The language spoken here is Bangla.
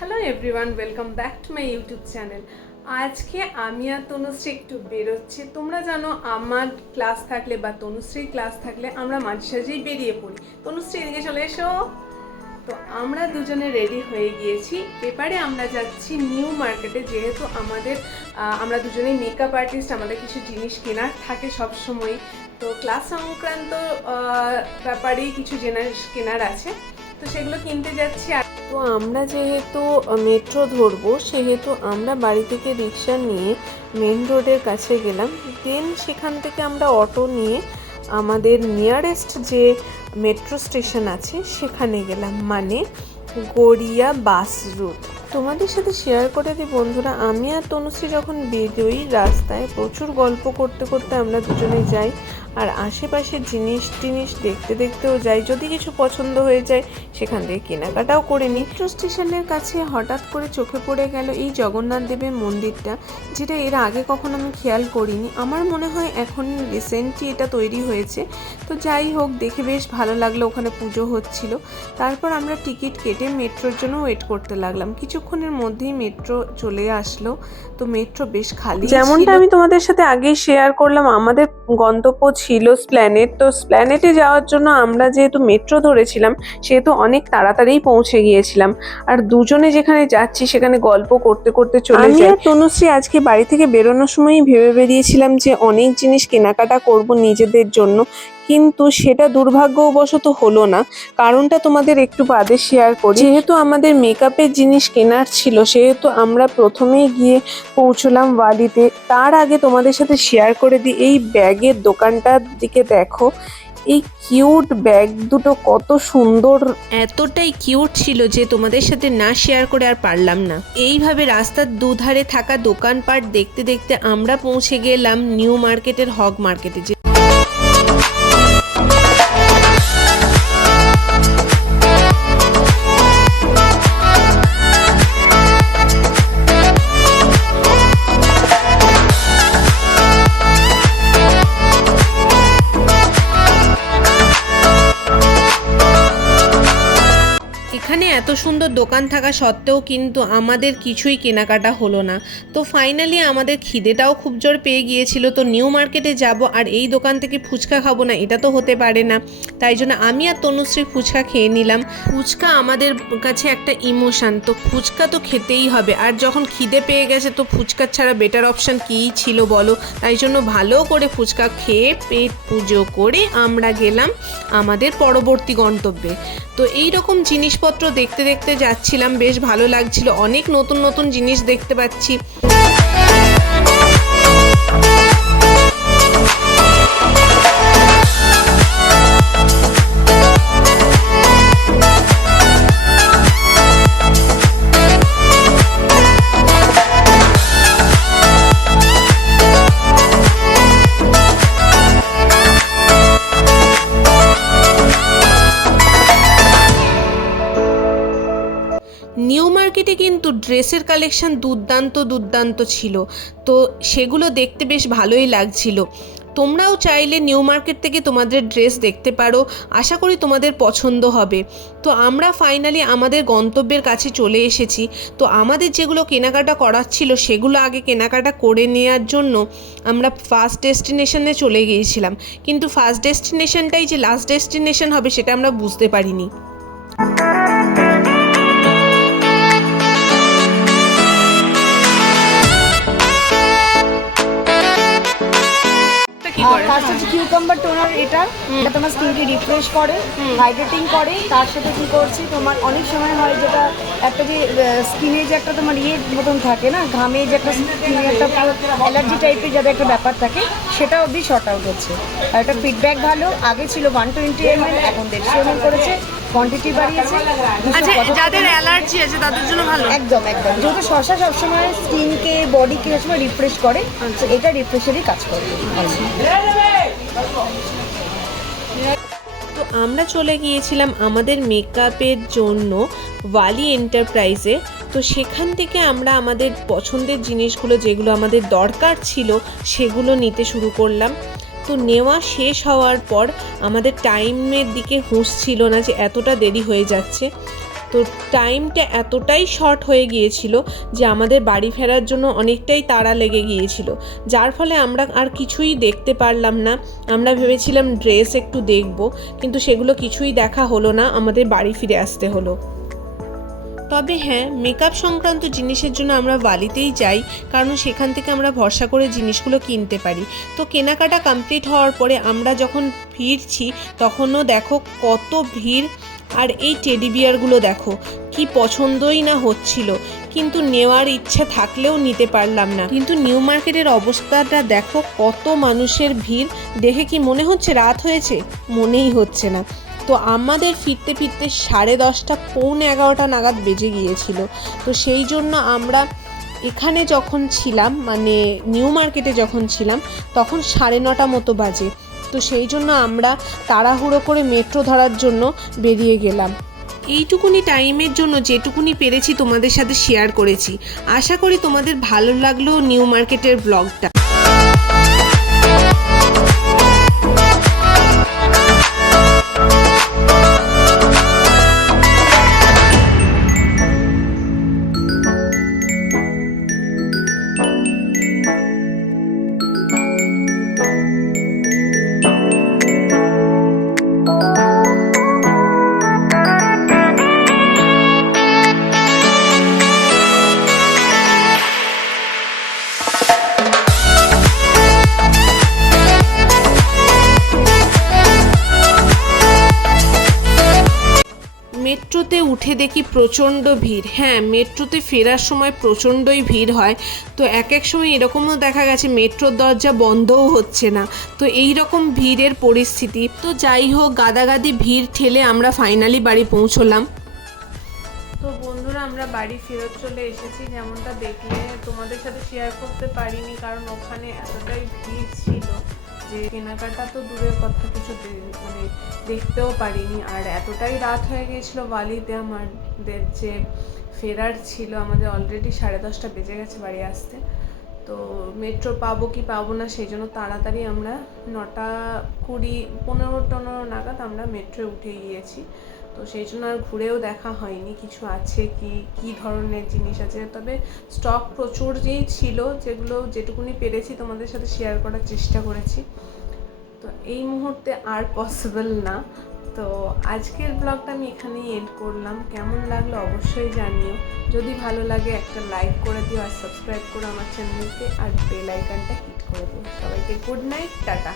Hello everyone, welcome back to my YouTube channel. আজকে আমি আর তনুশ্রী একটু বেরোচ্ছি। তোমরা জানো আমার ক্লাস থাকলে বা তনুশ্রীর ক্লাস থাকলে আমরা মাঝে সাঝেই বেরিয়ে পড়ি। তনুশ্রী এদিকে চলে এসো। তো আমরা দুজনে রেডি হয়ে গিয়েছি। এবারে আমরা যাচ্ছি নিউ মার্কেটে, যেহেতু আমরা দুজনেই মেকআপ আর্টিস্ট, আমাদের কিছু জিনিস কেনার থাকে সবসময়। তো ক্লাস সংক্রান্ত ব্যাপারেই কিছু জিনিস কেনার আছে, তো সেগুলো কিনতে যাচ্ছি। তো আমরা যেহেতু মেট্রো ধরবো, সেহেতু আমরা বাড়ি থেকে রিক্সা নিয়ে মেন রোডের কাছে গেলাম। দেন সেখান থেকে আমরা অটো নিয়ে আমাদের নিয়ারেস্ট যে মেট্রো স্টেশন আছে সেখানে গেলাম, মানে গড়িয়া বাস রুট। তোমাদের সাথে শেয়ার করে দিই বন্ধুরা, আমি আর তনুশ্রী যখন বেরোই রাস্তায় প্রচুর গল্প করতে করতে আমরা দুজনে যাই, আর আশেপাশের জিনিস দেখতে দেখতেও যাই। যদি কিছু পছন্দ হয়ে যায় সেখান থেকে কেনাকাটাও করে নিই। মেট্রো স্টেশনের কাছে হঠাৎ করে চোখে পড়ে গেল এই জগন্নাথ দেবের মন্দিরটা, যেটা এর আগে কখনো আমি খেয়াল করিনি। আমার মনে হয় এখন রিসেন্টলি এটা তৈরি হয়েছে। তো যাই হোক, দেখে বেশ ভালো লাগলো। ওখানে পুজো হচ্ছিল। তারপর আমরা টিকিট কেটে মেট্রোর জন্য ওয়েট করতে লাগলাম। কিছুক্ষণের মধ্যেই মেট্রো চলে আসলো। তো মেট্রো বেশ খালি, যেমনটা আমি তোমাদের সাথে আগেই শেয়ার করলাম, আমাদের গন্তব্য ছিল স্প্ল্যানেট। তো স্প্ল্যানেটে যাওয়ার জন্য আমরা যেহেতু মেট্রো ধরেছিলাম, সেহেতু অনেক তাড়াতাড়ি পৌঁছে গিয়েছিলাম। আর দুজনে যেখানে যাচ্ছি সেখানে গল্প করতে করতে চলে যাই। তনুশ্রী আজকে বাড়ি থেকে বেরোনোর সময়ই ভেবে বেরিয়েছিলাম যে অনেক জিনিস কেনাকাটা করব নিজেদের জন্য, কিন্তু সেটা দুর্ভাগ্যবশত হলো না। কারণটা তোমাদের একটু বাদে শেয়ার করি। যেহেতু আমাদের মেকআপের জিনিস কেনার ছিল, সেহেতু আমরা প্রথমেই গিয়ে পৌঁছলাম ওয়ালিতে। তার আগে তোমাদের সাথে শেয়ার করে দিই, এই ব্যাগের দোকানটার দিকে দেখো। এই কিউট ব্যাগ দুটো কত সুন্দর, এতটাই কিউট ছিল যে তোমাদের সাথে না শেয়ার করে আর পারলাম না। এইভাবে রাস্তার দুধারে থাকা দোকানপাট দেখতে দেখতে আমরা পৌঁছে গেলাম নিউ মার্কেটের হগ মার্কেটে। এখানে এত সুন্দর দোকান থাকা সত্ত্বেও কিন্তু আমাদের কিছুই কেনাকাটা হলো না। তো ফাইনালি আমাদের খিদেটাও খুব জোর পেয়ে গিয়েছিল। তো নিউ মার্কেটে যাব আর এই দোকান থেকে ফুচকা খাবো না, এটা তো হতে পারে না। তাই জন্য আমি আর তনুশ্রী ফুচকা খেয়ে নিলাম। ফুচকা আমাদের কাছে একটা ইমোশন, তো ফুচকা তো খেতেই হবে। আর যখন খিদে পেয়ে গেছে, তো ফুচকা ছাড়া বেটার অপশান কী ছিল বলো? তাই জন্য ভালো করে ফুচকা খেয়ে পেট পুজো করে আমরা গেলাম আমাদের পরবর্তী গন্তব্যে। তো এই রকম জিনিসপত্র দেখতে দেখতে যাচ্ছিলাম, বেশ ভালো লাগছিল। অনেক নতুন নতুন জিনিস দেখতে পাচ্ছি। নিউ মার্কেটে কিন্তু ড্রেসের কালেকশন দুর্দান্ত ছিল। তো সেগুলো দেখতে বেশ ভালোই লাগছিল। তোমরাও চাইলে নিউ মার্কেট থেকে তোমাদের ড্রেস দেখতে পারো, আশা করি তোমাদের পছন্দ হবে। তো আমরা ফাইনালি আমাদের গন্তব্যের কাছে চলে এসেছি। তো আমাদের যেগুলো কেনাকাটা করার ছিল সেগুলো আগে কেনাকাটা করে নেওয়ার জন্য আমরা ফার্স্ট ডেস্টিনেশনে চলে গিয়েছিলাম, কিন্তু ফার্স্ট ডেস্টিনেশনটাই যে লাস্ট ডেস্টিনেশন হবে সেটা আমরা বুঝতে পারিনি। ফার্স্ট হচ্ছে কিউকাম্বার টোনার। এটা তোমার স্কিনকে রিফ্রেশ করে, হাইড্রেটিং করে। তার সাথে কি করছি, তোমার অনেক সময় হয় যেটা একটা যে স্কিনে যে একটা তোমার মতন থাকে না, ঘামে যে একটা স্কিনে একটা অ্যালার্জি টাইপের যাদের একটা ব্যাপার থাকে, সেটা অবধি শর্ট আউট হচ্ছে। আর এটা ফিডব্যাক ভালো। আগে ছিল 120 ml, এখন 150 ml করেছে, কোয়ান্টিটি বাড়িয়েছে। যাদের অ্যালার্জি আছে তাদের জন্য ভালো। একদম যেহেতু শসা সবসময় স্কিনকে বডিকে সবসময় রিফ্রেশ করে, এটা রিফ্রেশেরই কাজ করে। তো আমরা চলে গিয়েছিলাম আমাদের মেকআপের জন্য ওয়ালি এন্টারপ্রাইজে। তো সেখান থেকে আমরা আমাদের পছন্দের জিনিসগুলো, যেগুলো আমাদের দরকার ছিল, সেগুলো নিতে শুরু করলাম। তো নেওয়া শেষ হওয়ার পর আমাদের টাইমের দিকে হুঁশ ছিল না যে এতটা দেরি হয়ে যাচ্ছে। তো টাইমটা এতটাই শর্ট হয়ে গিয়েছিল যে আমাদের বাড়ি ফেরার জন্য অনেকটাই তাড়া লেগে গিয়েছিল, যার ফলে আমরা আর কিছুই দেখতে পারলাম না। আমরা ভেবেছিলাম ড্রেস একটু দেখব, কিন্তু সেগুলো কিছুই দেখা হলো না, আমাদের বাড়ি ফিরে আসতে হলো। তবে হ্যাঁ, মেকআপ সংক্রান্ত জিনিসের জন্য আমরা বালিতেই যাই, কারণ সেখান থেকে আমরা ভরসা করে জিনিসগুলো কিনতে পারি। তো কেনাকাটা কমপ্লিট হওয়ার পরে আমরা যখন ফিরছি তখনও দেখো কত ভিড়, আর এই টেডি বিয়ারগুলো দেখো কি পছন্দই না হচ্ছিল, কিন্তু নেওয়ার ইচ্ছা থাকলেও নিতে পারলাম না। কিন্তু নিউ মার্কেটের অবস্থাটা দেখো, কত মানুষের ভিড়, দেখে কি মনে হচ্ছে রাত হয়েছে? মনেই হচ্ছে না। তো আমাদের ফিরতে ফিরতে 10:30 পৌনে 11টা নাগাদ বেজে গিয়েছিল। তো সেই জন্য আমরা এখানে যখন ছিলাম, মানে নিউ মার্কেটে যখন ছিলাম, তখন 9:30 মতো বাজে। তো সেই জন্য আমরা তাড়াহুড়ো করে মেট্রো ধরার জন্য বেরিয়ে গেলাম। এইটুকুনি টাইমের জন্য যেটুকুনি পেরেছি তোমাদের সাথে শেয়ার করেছি। আশা করি তোমাদের ভালো লাগলো নিউ মার্কেটের ব্লগটা। মেট্রোতে উঠে দেখি প্রচণ্ড ভিড়। হ্যাঁ, মেট্রোতে ফেরার সময় প্রচণ্ডই ভিড় হয়। তো এক এক সময় এরকমও দেখা গেছে মেট্রোর দরজা বন্ধও হচ্ছে না। তো এই রকম ভিড়ের পরিস্থিতি। তো যাই হোক, গাদাগাদি ভিড় ঠেলে আমরা ফাইনালি বাড়ি পৌঁছলাম। তো বন্ধুরা, আমরা বাড়ি ফেরত চলে এসেছি। যেমনটা দেখলে, তোমাদের সাথে শেয়ার করতে পারিনি কারণ ওখানে এতটাই ভিড় ছিল যে কেনাকাটা তো দূরের কথা, কিছু মানে দেখতেও পারিনি। আর এতটাই রাত হয়ে গিয়েছিল বালিতে আমাদের যে ফেরার ছিল, আমাদের অলরেডি 10:30 বেজে গেছে বাড়ি আসতে। তো মেট্রো পাবো কি পাবো না সেই জন্য তাড়াতাড়ি আমরা 9:20, 15 নাগাদ আমরা মেট্রো উঠে গিয়েছি। তো সেই জন্য আর ঘুরেও দেখা হয়নি কিছু আছে কি ধরনের জিনিস আছে। তবে স্টক প্রচুরই ছিল, যেটুকুনি পেরেছি তোমাদের সাথে শেয়ার করার চেষ্টা করেছি। তো এই মুহূর্তে আর পসিবল না। তো আজকের ব্লগটা আমি এখানেই এন্ড করলাম। কেমন লাগলো অবশ্যই জানিও। যদি ভালো লাগে একটা লাইক করে দিও, আর সাবস্ক্রাইব করো আমার চ্যানেলকে, আর বেল আইকনটা হিট করে দিও। সবাইকে গুড নাইট, টাটা।